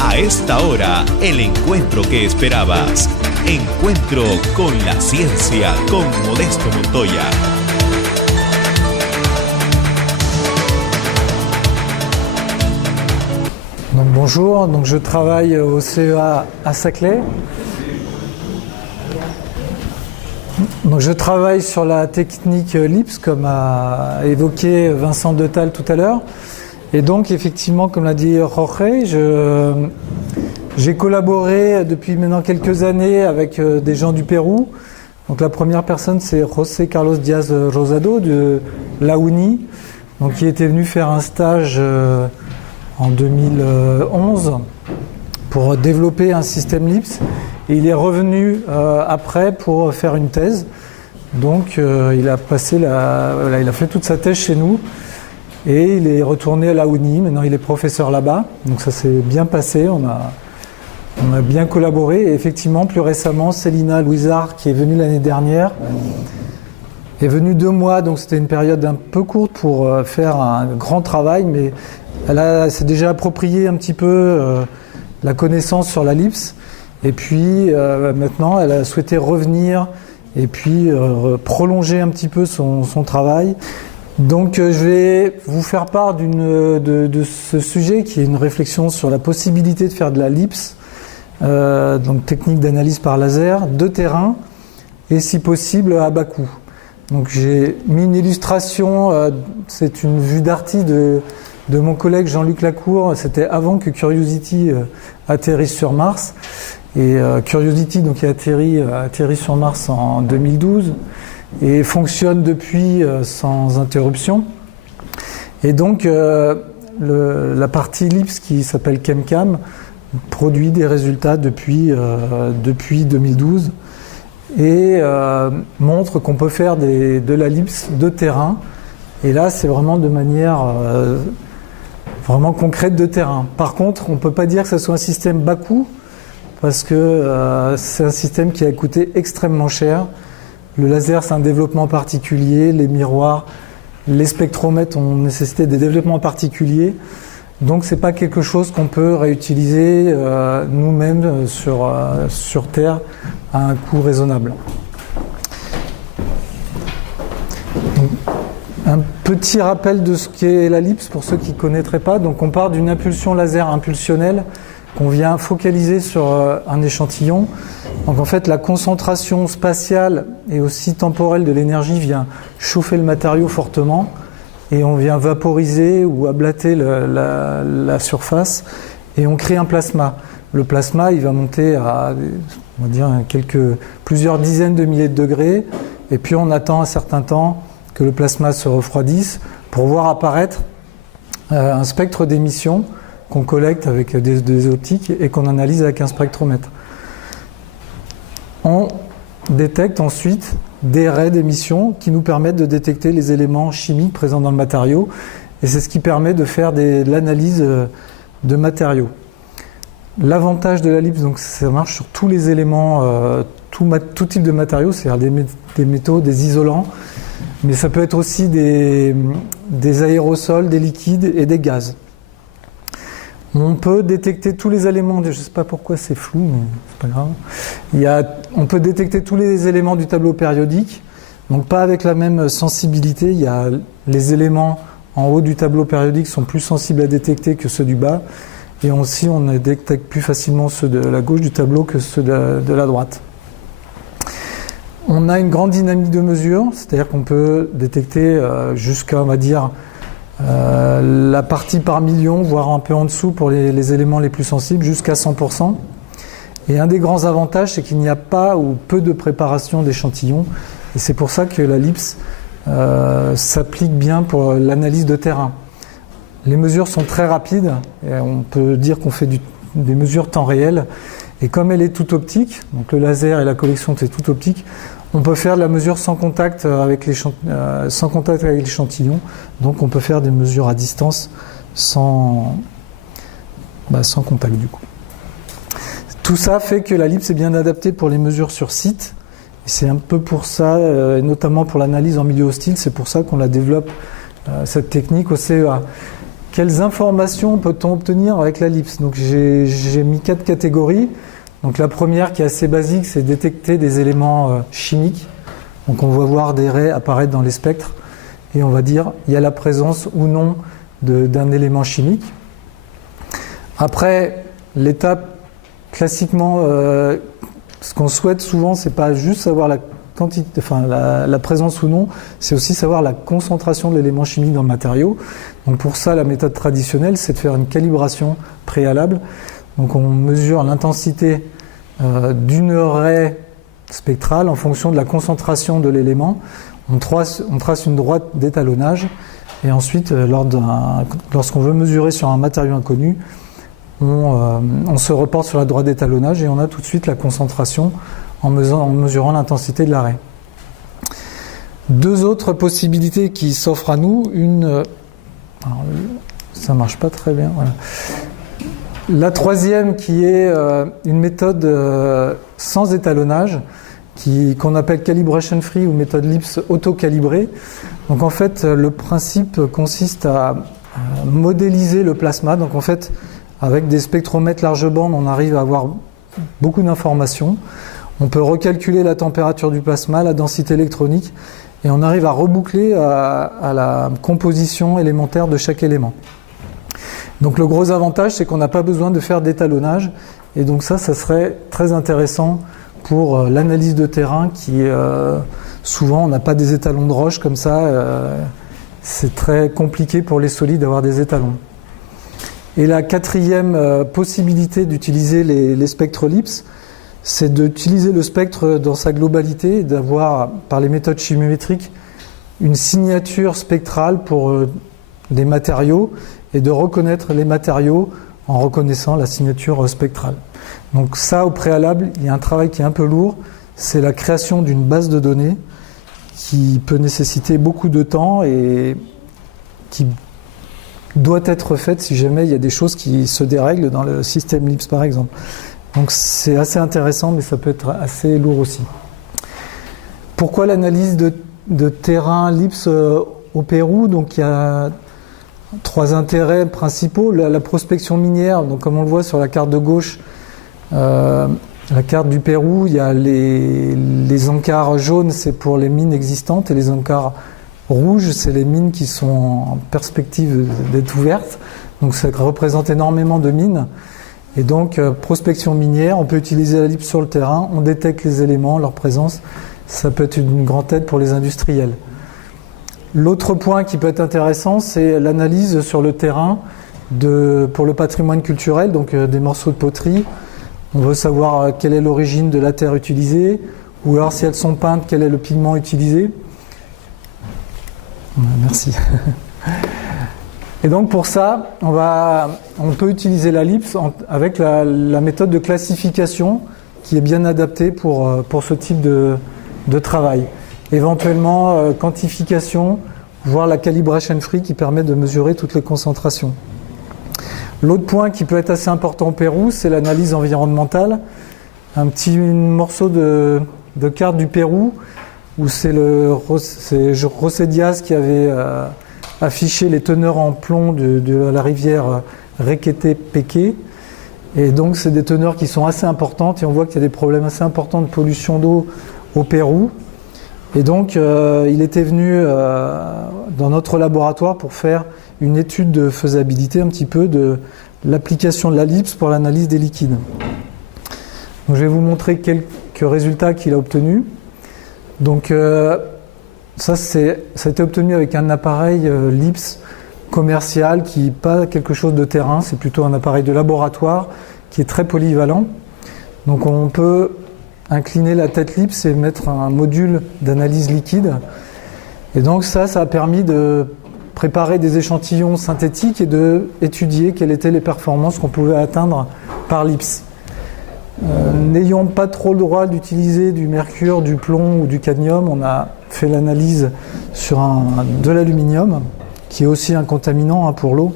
A esta hora, el encuentro que esperabas. Encuentro con la ciencia con Modesto Montoya. Donc bonjour, je travaille au CEA à Saclay. Donc je travaille sur la technique LIPS comme a évoqué Vincent Detal tout à l'heure. Et donc effectivement, comme l'a dit Jorge, j'ai collaboré depuis maintenant quelques années avec des gens du Pérou. Donc la première personne c'est José Carlos Díaz Rosado de la UNI, donc qui était venu faire un stage en 2011 pour développer un système LIPS. Et il est revenu après pour faire une thèse. Donc il a fait toute sa thèse chez nous et il est retourné à la UNI. Maintenant il est professeur là-bas. Donc ça s'est bien passé, on a bien collaboré. Et effectivement, plus récemment, Célina Louisard, qui est venue l'année dernière, est venue 2 mois. Donc c'était une période un peu courte pour faire un grand travail, mais elle s'est déjà approprié un petit peu la connaissance sur la LIPS. Et puis maintenant, elle a souhaité revenir et puis prolonger un petit peu son travail. Donc je vais vous faire part de ce sujet qui est une réflexion sur la possibilité de faire de la LIPS, donc technique d'analyse par laser, de terrain et si possible à bas coût. Donc j'ai mis une illustration, c'est une vue d'arty de mon collègue Jean-Luc Lacour. C'était avant que Curiosity atterrisse sur Mars. Et Curiosity donc, a atterri sur Mars en 2012 et fonctionne depuis sans interruption. Et donc la partie LIPS qui s'appelle ChemCam produit des résultats depuis 2012 et montre qu'on peut faire de la LIPS de terrain. Et là, c'est vraiment de manière vraiment concrète de terrain. Par contre, on ne peut pas dire que ce soit un système bas coût parce que c'est un système qui a coûté extrêmement cher. Le laser, c'est un développement particulier. Les miroirs, les spectromètres ont nécessité des développements particuliers. Donc, ce n'est pas quelque chose qu'on peut réutiliser nous-mêmes sur Terre à un coût raisonnable. Un petit rappel de ce qu'est la LIPS pour ceux qui ne connaîtraient pas. Donc on part d'une impulsion laser impulsionnelle qu'on vient focaliser sur un échantillon. Donc en fait la concentration spatiale et aussi temporelle de l'énergie vient chauffer le matériau fortement et on vient vaporiser ou ablater la surface et on crée un plasma. Le plasma il va monter à on va dire plusieurs dizaines de milliers de degrés et puis on attend un certain temps que le plasma se refroidisse pour voir apparaître un spectre d'émission qu'on collecte avec des optiques et qu'on analyse avec un spectromètre. On détecte ensuite des raies d'émission qui nous permettent de détecter les éléments chimiques présents dans le matériau et c'est ce qui permet de faire de l'analyse de matériaux. L'avantage de la LIPS, donc ça marche sur tous les éléments, tout type de matériaux, c'est-à-dire des métaux, des isolants, mais ça peut être aussi des aérosols, des liquides et des gaz. On peut détecter tous les éléments, je ne sais pas pourquoi c'est flou, mais c'est pas grave. On peut détecter tous les éléments du tableau périodique, donc pas avec la même sensibilité. Il y a les éléments en haut du tableau périodique sont plus sensibles à détecter que ceux du bas, et aussi on détecte plus facilement ceux de la gauche du tableau que ceux de la droite. On a une grande dynamique de mesure, c'est-à-dire qu'on peut détecter jusqu'à, on va dire, la partie par million, voire un peu en dessous pour les éléments les plus sensibles, jusqu'à 100%. Et un des grands avantages, c'est qu'il n'y a pas ou peu de préparation d'échantillons. Et c'est pour ça que la LIPS s'applique bien pour l'analyse de terrain. Les mesures sont très rapides, et on peut dire qu'on fait des mesures temps réel. Et comme elle est toute optique, donc le laser et la collection c'est tout optique, on peut faire de la mesure sans contact avec l'échantillon. Donc on peut faire des mesures à distance sans contact du coup. Tout ça fait que la LIPS est bien adaptée pour les mesures sur site. Et c'est un peu pour ça, notamment pour l'analyse en milieu hostile, c'est pour ça qu'on la développe, cette technique au CEA. quelles informations peut-on obtenir avec la LIPS? Donc j'ai mis 4 catégories. Donc la première qui est assez basique, c'est détecter des éléments chimiques. Donc on va voir des raies apparaître dans les spectres et on va dire il y a la présence ou non d'un élément chimique. Après, l'étape classiquement, ce qu'on souhaite souvent, c'est pas juste savoir la quantité, enfin la présence ou non, c'est aussi savoir la concentration de l'élément chimique dans le matériau. Donc pour ça, la méthode traditionnelle, c'est de faire une calibration préalable. Donc on mesure l'intensité d'une raie spectrale en fonction de la concentration de l'élément. On trace une droite d'étalonnage et ensuite, lorsqu'on veut mesurer sur un matériau inconnu, on se reporte sur la droite d'étalonnage et on a tout de suite la concentration en mesurant l'intensité de la raie. Deux autres possibilités qui s'offrent à nous, alors, ça marche pas très bien. Voilà. La troisième qui est une méthode sans étalonnage, qu'on appelle calibration free ou méthode LIPS auto-calibrée. Donc en fait, le principe consiste à modéliser le plasma. Donc en fait, avec des spectromètres large bande, on arrive à avoir beaucoup d'informations. On peut recalculer la température du plasma, la densité électronique, et on arrive à reboucler à la composition élémentaire de chaque élément. Donc le gros avantage, c'est qu'on n'a pas besoin de faire d'étalonnage, et donc ça serait très intéressant pour l'analyse de terrain qui souvent on n'a pas des étalons de roche comme ça, c'est très compliqué pour les solides d'avoir des étalons. Et la quatrième possibilité d'utiliser les spectres LIPS, c'est d'utiliser le spectre dans sa globalité et d'avoir, par les méthodes chimiométriques, une signature spectrale pour des matériaux et de reconnaître les matériaux en reconnaissant la signature spectrale. Donc ça, au préalable, il y a un travail qui est un peu lourd, c'est la création d'une base de données qui peut nécessiter beaucoup de temps et qui doit être faite si jamais il y a des choses qui se dérèglent dans le système LIPS par exemple. Donc c'est assez intéressant, mais ça peut être assez lourd aussi. Pourquoi l'analyse de terrain LIPS au Pérou? Donc il y a 3 intérêts principaux. La prospection minière, donc comme on le voit sur la carte de gauche, la carte du Pérou, il y a les encarts jaunes, c'est pour les mines existantes, et les encarts rouges, c'est les mines qui sont en perspective d'être ouvertes. Donc ça représente énormément de mines. Et donc, prospection minière, on peut utiliser la LIPS sur le terrain, on détecte les éléments, leur présence. Ça peut être une grande aide pour les industriels. L'autre point qui peut être intéressant, c'est l'analyse sur le terrain pour le patrimoine culturel, donc des morceaux de poterie. On veut savoir quelle est l'origine de la terre utilisée, ou alors si elles sont peintes, quel est le pigment utilisé. Merci. Et donc pour ça, on peut utiliser la LIPS avec la méthode de classification qui est bien adaptée pour ce type de travail. Éventuellement, quantification, voire la calibration free qui permet de mesurer toutes les concentrations. L'autre point qui peut être assez important au Pérou, c'est l'analyse environnementale. Un petit morceau de carte du Pérou où c'est José Diaz qui avait affiché les teneurs en plomb de la rivière Requete-Peque. Et donc c'est des teneurs qui sont assez importantes et on voit qu'il y a des problèmes assez importants de pollution d'eau au Pérou. Et donc il était venu dans notre laboratoire pour faire une étude de faisabilité un petit peu de l'application de la LIPS pour l'analyse des liquides. Donc, je vais vous montrer quelques résultats qu'il a obtenus. Donc ça a été obtenu avec un appareil LIPS commercial qui n'est pas quelque chose de terrain, c'est plutôt un appareil de laboratoire qui est très polyvalent. Donc on peut incliner la tête LIPS et mettre un module d'analyse liquide. Et donc ça a permis de préparer des échantillons synthétiques et d'étudier quelles étaient les performances qu'on pouvait atteindre par LIPS. N'ayant pas trop le droit d'utiliser du mercure, du plomb ou du cadmium, on a fait l'analyse sur de l'aluminium, qui est aussi un contaminant pour l'eau.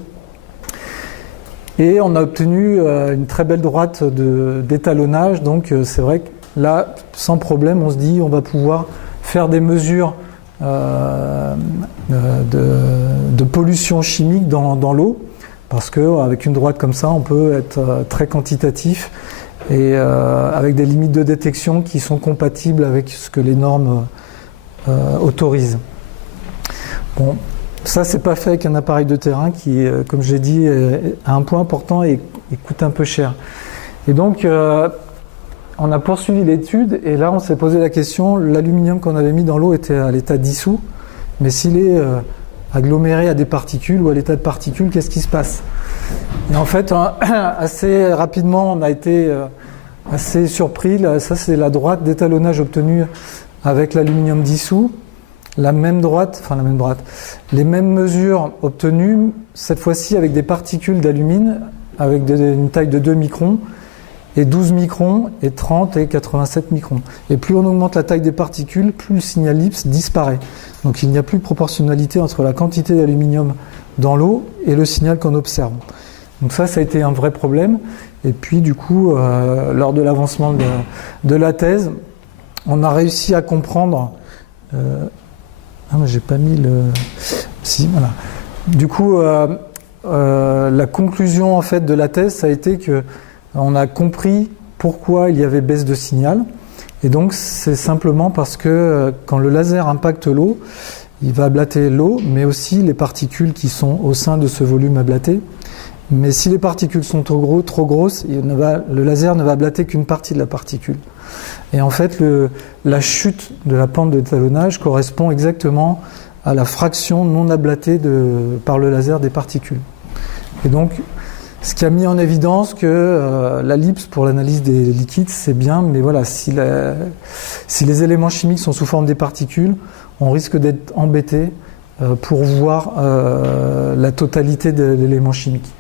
Et on a obtenu une très belle droite d'étalonnage, donc c'est vrai que là, sans problème, on se dit on va pouvoir faire des mesures de pollution chimique dans l'eau. parce qu'avec une droite comme ça, on peut être très quantitatif et avec des limites de détection qui sont compatibles avec ce que les normes autorisent. Bon, ça c'est pas fait avec un appareil de terrain qui, comme j'ai dit, a un point important et coûte un peu cher. Et donc, on a poursuivi l'étude et là on s'est posé la question, l'aluminium qu'on avait mis dans l'eau était à l'état dissous, mais s'il est aggloméré à des particules ou à l'état de particules, qu'est-ce qui se passe? Et en fait, assez rapidement, on a été assez surpris. Là, ça, c'est la droite d'étalonnage obtenue avec l'aluminium dissous. La même droite, les mêmes mesures obtenues, cette fois-ci avec des particules d'alumine, avec une taille de 2 microns, et 12 microns, et 30 et 87 microns. Et plus on augmente la taille des particules, plus le signal LIPS disparaît. Donc il n'y a plus de proportionnalité entre la quantité d'aluminium dans l'eau et le signal qu'on observe. Donc ça a été un vrai problème. Et puis du coup, lors de l'avancement de la thèse, on a réussi à comprendre... mais j'ai pas mis le... Si, voilà. Du coup, la conclusion en fait de la thèse, ça a été que on a compris pourquoi il y avait baisse de signal. Et donc, c'est simplement parce que quand le laser impacte l'eau, il va ablater l'eau, mais aussi les particules qui sont au sein de ce volume ablaté. Mais si les particules sont trop grosses, le laser ne va ablater qu'une partie de la particule. Et en fait, la chute de la pente d'étalonnage correspond exactement à la fraction non ablatée par le laser des particules. Et donc, ce qui a mis en évidence que la LIPS pour l'analyse des liquides, c'est bien, mais voilà, si les éléments chimiques sont sous forme des particules, on risque d'être embêté pour voir la totalité de l'élément chimique.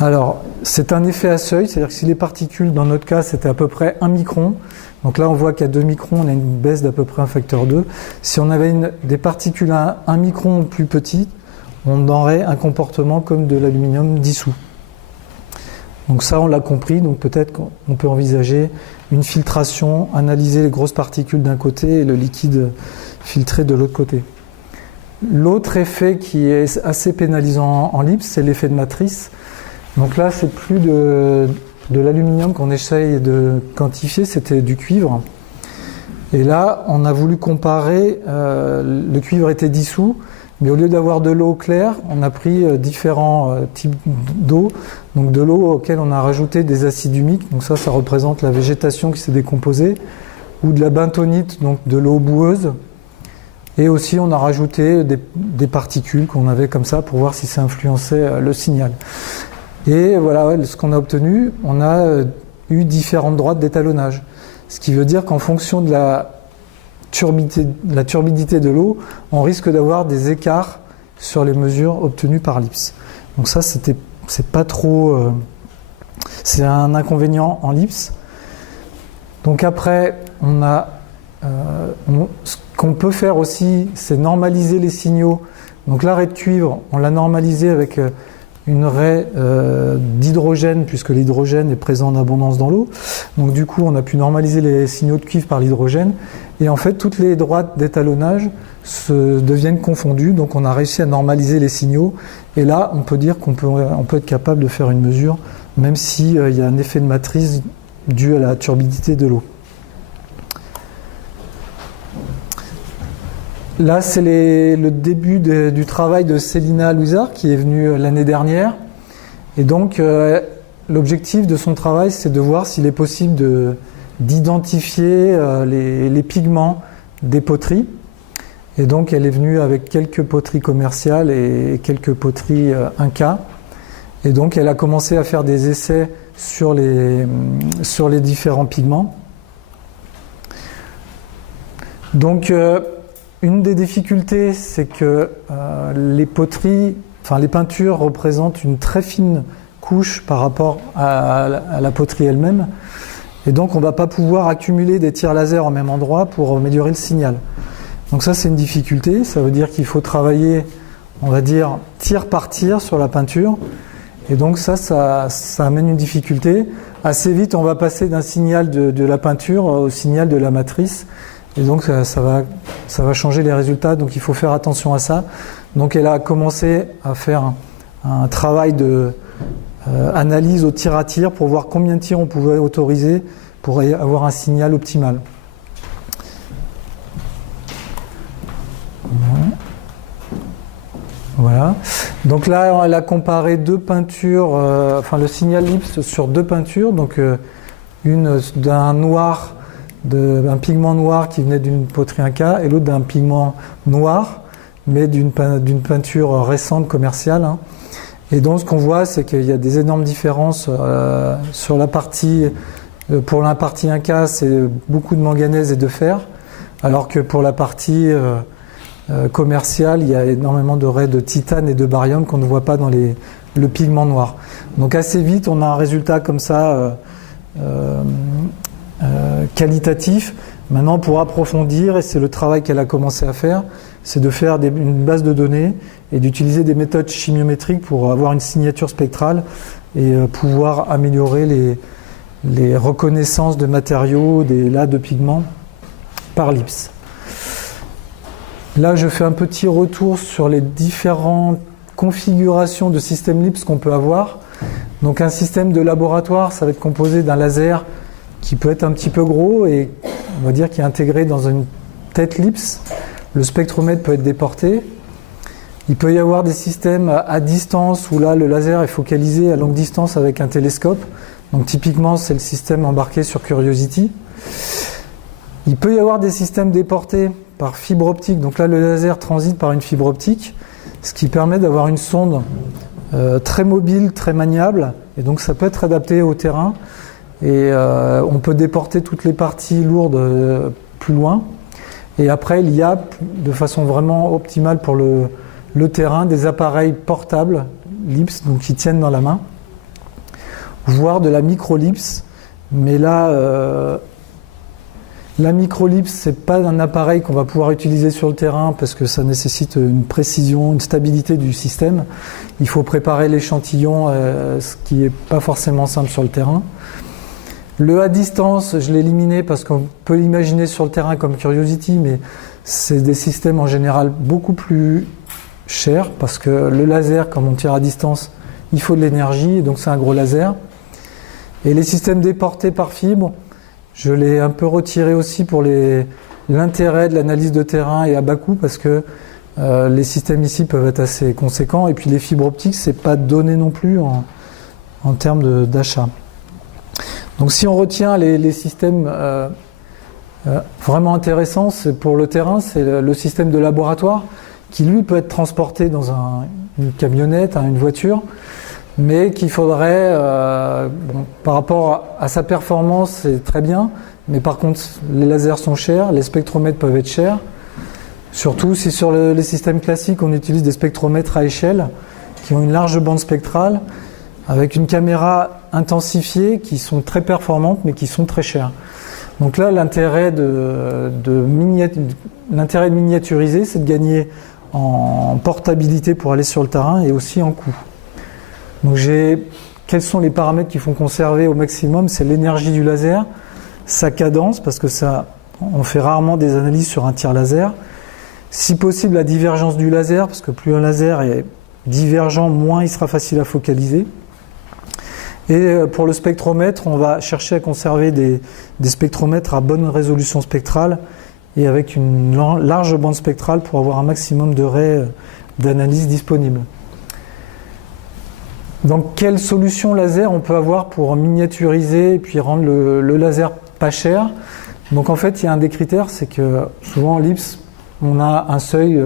Alors, c'est un effet à seuil, c'est-à-dire que si les particules, dans notre cas, c'était à peu près 1 micron, donc là on voit qu'à 2 microns, on a une baisse d'à peu près un facteur 2. Si on avait des particules à 1 micron ou plus petites, on aurait un comportement comme de l'aluminium dissous. Donc ça, on l'a compris, donc peut-être qu'on peut envisager une filtration, analyser les grosses particules d'un côté et le liquide filtré de l'autre côté. L'autre effet qui est assez pénalisant en LIPS, c'est l'effet de matrice. Donc là, c'est plus de l'aluminium qu'on essaye de quantifier, c'était du cuivre. Et là, on a voulu comparer, le cuivre était dissous, mais au lieu d'avoir de l'eau claire, on a pris différents types d'eau, donc de l'eau auquel on a rajouté des acides humiques, donc ça représente la végétation qui s'est décomposée, ou de la bentonite, donc de l'eau boueuse, et aussi on a rajouté des particules qu'on avait comme ça pour voir si ça influençait le signal. Et voilà ce qu'on a obtenu, on a eu différentes droites d'étalonnage, ce qui veut dire qu'en fonction de la turbidité de l'eau, on risque d'avoir des écarts sur les mesures obtenues par LIPS. Donc ça, c'est pas trop... c'est un inconvénient en LIPS. Donc après, ce qu'on peut faire aussi, c'est normaliser les signaux. Donc la raie de cuivre, on l'a normalisée avec une raie d'hydrogène, puisque l'hydrogène est présent en abondance dans l'eau. Donc du coup, on a pu normaliser les signaux de cuivre par l'hydrogène. Et en fait, toutes les droites d'étalonnage deviennent confondues. Donc on a réussi à normaliser les signaux. Et là, on peut dire qu'on peut être capable de faire une mesure, même s'il y a un effet de matrice dû à la turbidité de l'eau. Là, c'est le début du travail de Célina Louizard qui est venue l'année dernière. Et donc, l'objectif de son travail, c'est de voir s'il est possible d'identifier les pigments des poteries. Et donc, elle est venue avec quelques poteries commerciales et quelques poteries Inca. Et donc, elle a commencé à faire des essais sur les différents pigments. Donc, une des difficultés, c'est que les peintures représentent une très fine couche par rapport à la poterie elle-même. Et donc, on ne va pas pouvoir accumuler des tirs laser au même endroit pour améliorer le signal. Donc ça, c'est une difficulté. Ça veut dire qu'il faut travailler, on va dire, tir par tir sur la peinture. Et donc ça amène une difficulté. Assez vite, on va passer d'un signal de la peinture au signal de la matrice. Et donc ça va changer les résultats, donc il faut faire attention à ça. Donc elle a commencé à faire un travail de analyse au tir à tir pour voir combien de tirs on pouvait autoriser pour avoir un signal optimal. Voilà. Donc là, elle a comparé deux peintures, enfin le signal LIPS sur deux peintures, donc une d'un noir, d'un pigment noir qui venait d'une poterie Inca, et l'autre d'un pigment noir, mais d'une peinture récente commerciale. Hein. Et donc ce qu'on voit, c'est qu'il y a des énormes différences sur la partie, pour la partie Inca, c'est beaucoup de manganèse et de fer, alors que pour la partie commerciale, il y a énormément de raies de titane et de barium qu'on ne voit pas dans le pigment noir. Donc assez vite, on a un résultat comme ça qualitatif. Maintenant, pour approfondir, et c'est le travail qu'elle a commencé à faire, c'est de faire une base de données et d'utiliser des méthodes chimiométriques pour avoir une signature spectrale et pouvoir améliorer les reconnaissances de matériaux, des lattes de pigments par LIPS. Là, je fais un petit retour sur les différentes configurations de système LIPS qu'on peut avoir. Donc un système de laboratoire, ça va être composé d'un laser qui peut être un petit peu gros et on va dire qui est intégré dans une tête LIPS. Le spectromètre peut être déporté. Il peut y avoir des systèmes à distance où là le laser est focalisé à longue distance avec un télescope. Donc typiquement c'est le système embarqué sur Curiosity. Il peut y avoir des systèmes déportés par fibre optique. Donc là le laser transite par une fibre optique, ce qui permet d'avoir une sonde très mobile, très maniable. Et donc ça peut être adapté au terrain. Et on peut déporter toutes les parties lourdes plus loin. Et après, il y a, de façon vraiment optimale pour le terrain, des appareils portables, LIPS, donc qui tiennent dans la main, voire de la micro-LIPS. Mais là, la micro-LIPS, ce n'est pas un appareil qu'on va pouvoir utiliser sur le terrain parce que ça nécessite une précision, une stabilité du système. Il faut préparer l'échantillon, ce qui n'est pas forcément simple sur le terrain. Le à distance, je l'ai éliminé parce qu'on peut l'imaginer sur le terrain comme Curiosity, mais c'est des systèmes en général beaucoup plus chers parce que le laser, comme on tire à distance, il faut de l'énergie, donc c'est un gros laser. Et les systèmes déportés par fibre, je l'ai un peu retiré aussi pour l'intérêt de l'analyse de terrain et à bas coût parce que les systèmes ici peuvent être assez conséquents et puis les fibres optiques, c'est pas donné non plus en termes d'achat. Donc si on retient les systèmes vraiment intéressants, c'est pour le terrain, c'est le système de laboratoire qui lui peut être transporté dans une camionnette, une voiture, mais qu'il faudrait, par rapport à sa performance, c'est très bien, mais par contre les lasers sont chers, les spectromètres peuvent être chers, surtout si sur les systèmes classiques on utilise des spectromètres à échelle qui ont une large bande spectrale, avec une caméra intensifiée qui sont très performantes mais qui sont très chères. Donc là, l'intérêt de miniaturiser, c'est de gagner en portabilité pour aller sur le terrain et aussi en coût. Donc quels sont les paramètres qu'il faut conserver au maximum? C'est l'énergie du laser, sa cadence, parce que on fait rarement des analyses sur un tir laser. Si possible, la divergence du laser, parce que plus un laser est divergent, moins il sera facile à focaliser. Et pour le spectromètre, on va chercher à conserver des spectromètres à bonne résolution spectrale et avec une large bande spectrale pour avoir un maximum de raies d'analyse disponibles. Donc, quelle solution laser on peut avoir pour miniaturiser et puis rendre le laser pas cher? Donc, en fait, il y a un des critères, c'est que souvent en LIPS, on a un seuil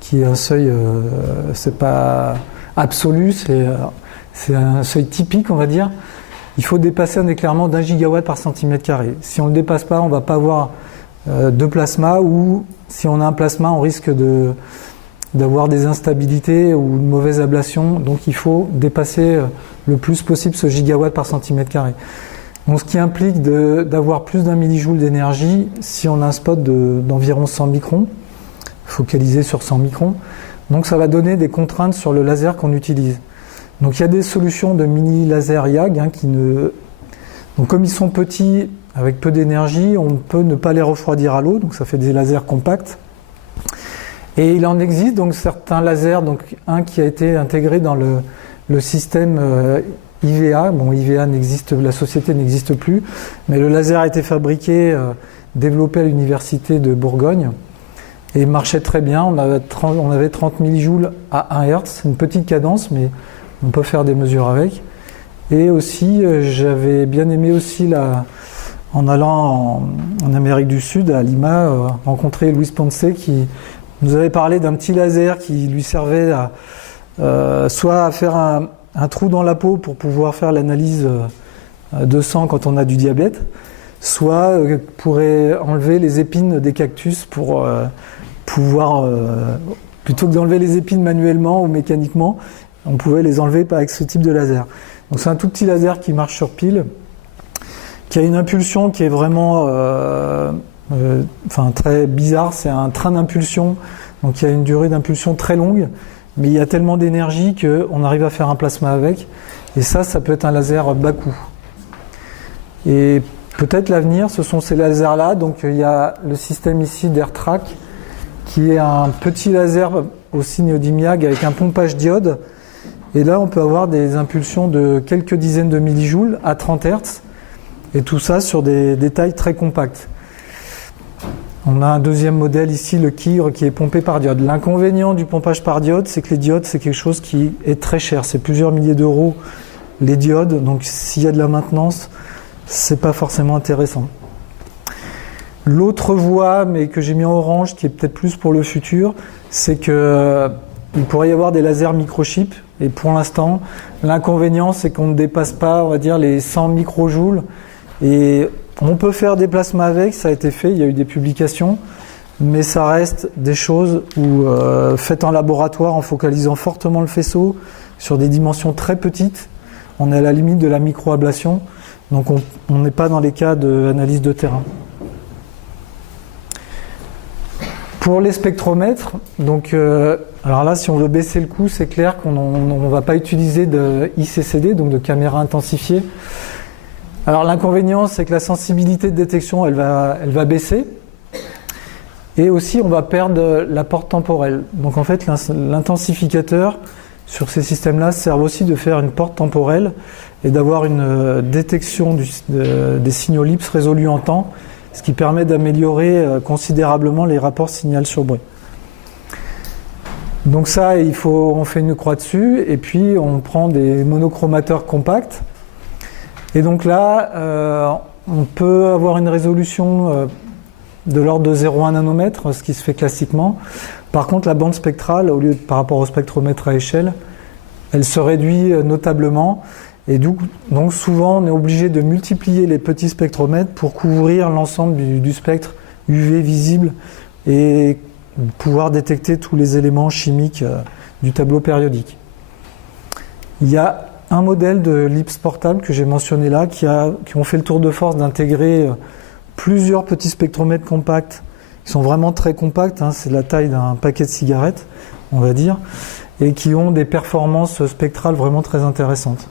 qui est un seuil, c'est pas absolu, c'est un seuil typique, on va dire. Il faut dépasser un éclairement d'1 gigawatt par centimètre carré. Si on ne le dépasse pas, on ne va pas avoir de plasma, ou si on a un plasma, on risque d'avoir des instabilités ou une mauvaise ablation. Donc il faut dépasser le plus possible ce gigawatt par centimètre carré. Donc ce qui implique d'avoir plus d'1 millijoule d'énergie si on a un spot d'environ 100 microns, focalisé sur 100 microns. Donc ça va donner des contraintes sur le laser qu'on utilise. Donc il y a des solutions de mini laser YAG donc comme ils sont petits avec peu d'énergie, on peut ne pas les refroidir à l'eau, donc ça fait des lasers compacts. Et il en existe donc certains lasers, donc un qui a été intégré dans le système IVA. Bon, IVA n'existe, la société n'existe plus, mais le laser a été fabriqué, développé à l'université de Bourgogne et marchait très bien. On avait 30 millijoules à 1 Hz, une petite cadence, mais on peut faire des mesures avec. Et aussi, j'avais bien aimé aussi en allant en Amérique du Sud, à Lima, rencontrer Luis Ponce qui nous avait parlé d'un petit laser qui lui servait soit à faire un trou dans la peau pour pouvoir faire l'analyse de sang quand on a du diabète, soit pourrait enlever les épines des cactus pour pouvoir, plutôt que d'enlever les épines manuellement ou mécaniquement, on pouvait les enlever avec ce type de laser. Donc c'est un tout petit laser qui marche sur pile, qui a une impulsion qui est vraiment très bizarre. C'est un train d'impulsion, donc il y a une durée d'impulsion très longue, mais il y a tellement d'énergie qu'on arrive à faire un plasma avec. Et ça peut être un laser bas coût. Et peut-être l'avenir, ce sont ces lasers-là. Donc il y a le système ici d'AirTrack, qui est un petit laser aussi néodymium avec un pompage diode. Et là, on peut avoir des impulsions de quelques dizaines de millijoules à 30 Hz. Et tout ça sur des tailles très compactes. On a un deuxième modèle ici, le Kigre, qui est pompé par diode. L'inconvénient du pompage par diode, c'est que les diodes, c'est quelque chose qui est très cher. C'est plusieurs milliers d'euros les diodes. Donc s'il y a de la maintenance, c'est pas forcément intéressant. L'autre voie, mais que j'ai mis en orange, qui est peut-être plus pour le futur, c'est que il pourrait y avoir des lasers microchips. Et pour l'instant, l'inconvénient, c'est qu'on ne dépasse pas, on va dire, les 100 microjoules. Et on peut faire des plasmas avec, ça a été fait, il y a eu des publications, mais ça reste des choses faites en laboratoire en focalisant fortement le faisceau sur des dimensions très petites. On est à la limite de la microablation, donc on n'est pas dans les cas d'analyse de terrain. Pour les spectromètres, donc, alors là, si on veut baisser le coût, c'est clair qu'on ne va pas utiliser de ICCD, donc de caméra intensifiée. Alors l'inconvénient, c'est que la sensibilité de détection, elle va baisser. Et aussi, on va perdre la porte temporelle. Donc en fait, l'intensificateur sur ces systèmes-là sert aussi de faire une porte temporelle et d'avoir une détection des signaux LIPS résolus en temps, ce qui permet d'améliorer considérablement les rapports signal sur bruit. Donc ça, on fait une croix dessus, et puis on prend des monochromateurs compacts. Et donc là, on peut avoir une résolution de l'ordre de 0,1 nanomètre, ce qui se fait classiquement. Par contre, la bande spectrale, par rapport au spectromètre à échelle, elle se réduit notablement. Et donc souvent, on est obligé de multiplier les petits spectromètres pour couvrir l'ensemble du spectre UV visible et pouvoir détecter tous les éléments chimiques du tableau périodique. Il y a un modèle de LIPS portable que j'ai mentionné là, qui ont fait le tour de force d'intégrer plusieurs petits spectromètres compacts, qui sont vraiment très compacts, c'est la taille d'un paquet de cigarettes, on va dire, et qui ont des performances spectrales vraiment très intéressantes.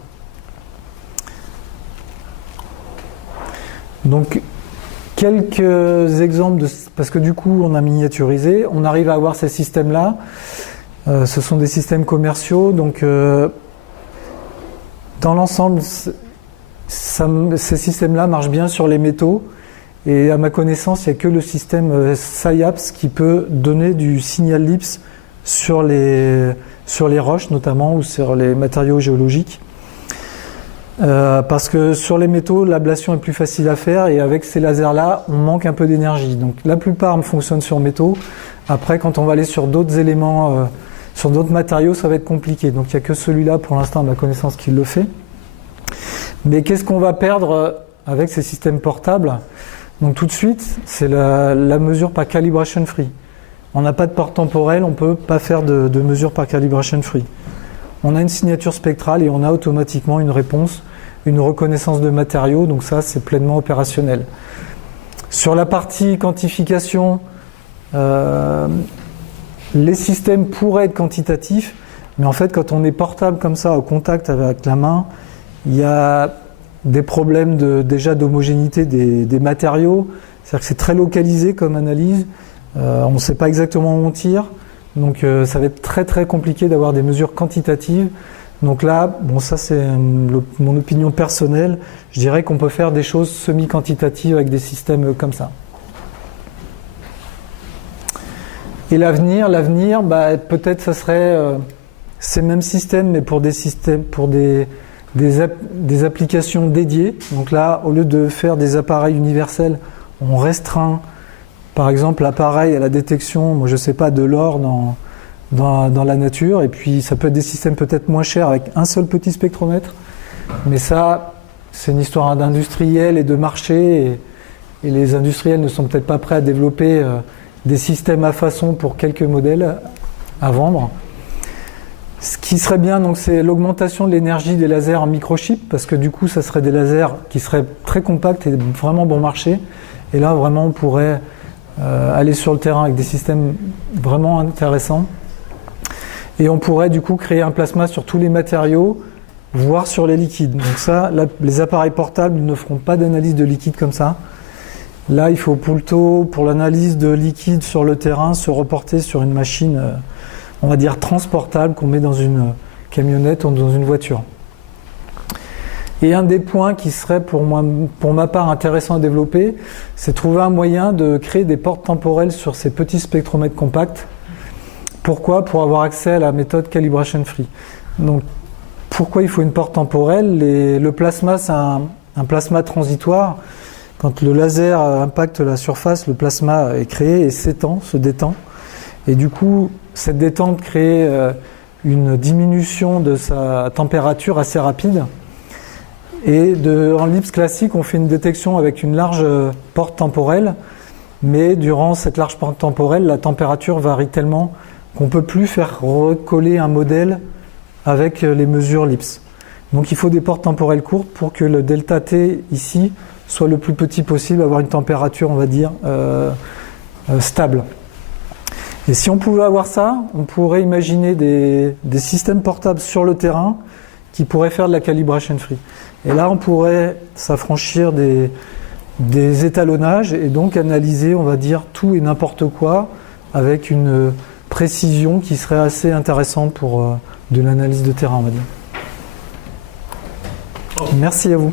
Donc, quelques exemples, parce que du coup, on a miniaturisé, on arrive à avoir ces systèmes-là. Ce sont des systèmes commerciaux, donc dans l'ensemble, ces systèmes-là marchent bien sur les métaux. Et à ma connaissance, il n'y a que le système SciAps qui peut donner du signal LIPS sur les roches notamment, ou sur les matériaux géologiques. Parce que sur les métaux, l'ablation est plus facile à faire, et avec ces lasers-là, on manque un peu d'énergie. Donc la plupart fonctionnent sur métaux. Après, quand on va aller sur d'autres éléments, sur d'autres matériaux, ça va être compliqué. Donc il n'y a que celui-là, pour l'instant, à ma connaissance, qui le fait. Mais qu'est-ce qu'on va perdre avec ces systèmes portables ? Donc tout de suite, c'est la mesure par calibration free. On n'a pas de porte temporelle, on ne peut pas faire de mesure par calibration free. On a une signature spectrale et on a automatiquement une réponse, une reconnaissance de matériaux, donc ça c'est pleinement opérationnel. Sur la partie quantification, les systèmes pourraient être quantitatifs, mais en fait quand on est portable comme ça, au contact avec la main, il y a des problèmes déjà d'homogénéité des matériaux, c'est-à-dire que c'est très localisé comme analyse, on ne sait pas exactement où on tire, Donc ça va être très très compliqué d'avoir des mesures quantitatives. Donc là, bon, ça c'est mon opinion personnelle, je dirais qu'on peut faire des choses semi-quantitatives avec des systèmes comme ça. Et l'avenir, bah, peut-être ça serait ces mêmes systèmes, mais pour des systèmes, pour des applications dédiées. Donc là, au lieu de faire des appareils universels, on restreint, par exemple, l'appareil à la détection, moi je sais pas, de l'or dans la nature. Et puis ça peut être des systèmes peut-être moins chers avec un seul petit spectromètre. Mais ça, c'est une histoire d'industriels et de marché. Et les industriels ne sont peut-être pas prêts à développer des systèmes à façon pour quelques modèles à vendre. Ce qui serait bien, donc, c'est l'augmentation de l'énergie des lasers en microchip, parce que du coup, ça serait des lasers qui seraient très compacts et vraiment bon marché. Et là, vraiment, on pourrait aller sur le terrain avec des systèmes vraiment intéressants. Et on pourrait du coup créer un plasma sur tous les matériaux, voire sur les liquides. Donc ça, là, les appareils portables ne feront pas d'analyse de liquide comme ça. Là, il faut plutôt, pour l'analyse de liquide sur le terrain, se reporter sur une machine, on va dire transportable, qu'on met dans une camionnette ou dans une voiture. Et un des points qui serait pour ma part intéressant à développer, c'est trouver un moyen de créer des portes temporelles sur ces petits spectromètres compacts. Pourquoi ? Pour avoir accès à la méthode calibration free. Donc, pourquoi il faut une porte temporelle ? Le plasma, c'est un plasma transitoire. Quand le laser impacte la surface, le plasma est créé et s'étend, se détend. Et du coup, cette détente crée une diminution de sa température assez rapide. Et en LIPS classique, on fait une détection avec une large porte temporelle, mais durant cette large porte temporelle, la température varie tellement qu'on ne peut plus faire recoller un modèle avec les mesures LIPS. Donc il faut des portes temporelles courtes pour que le delta T ici soit le plus petit possible, avoir une température, on va dire, stable. Et si on pouvait avoir ça, on pourrait imaginer des systèmes portables sur le terrain qui pourraient faire de la calibration free. Et là, on pourrait s'affranchir des étalonnages et donc analyser, on va dire, tout et n'importe quoi avec une précision qui serait assez intéressante pour de l'analyse de terrain, on va dire. Merci à vous.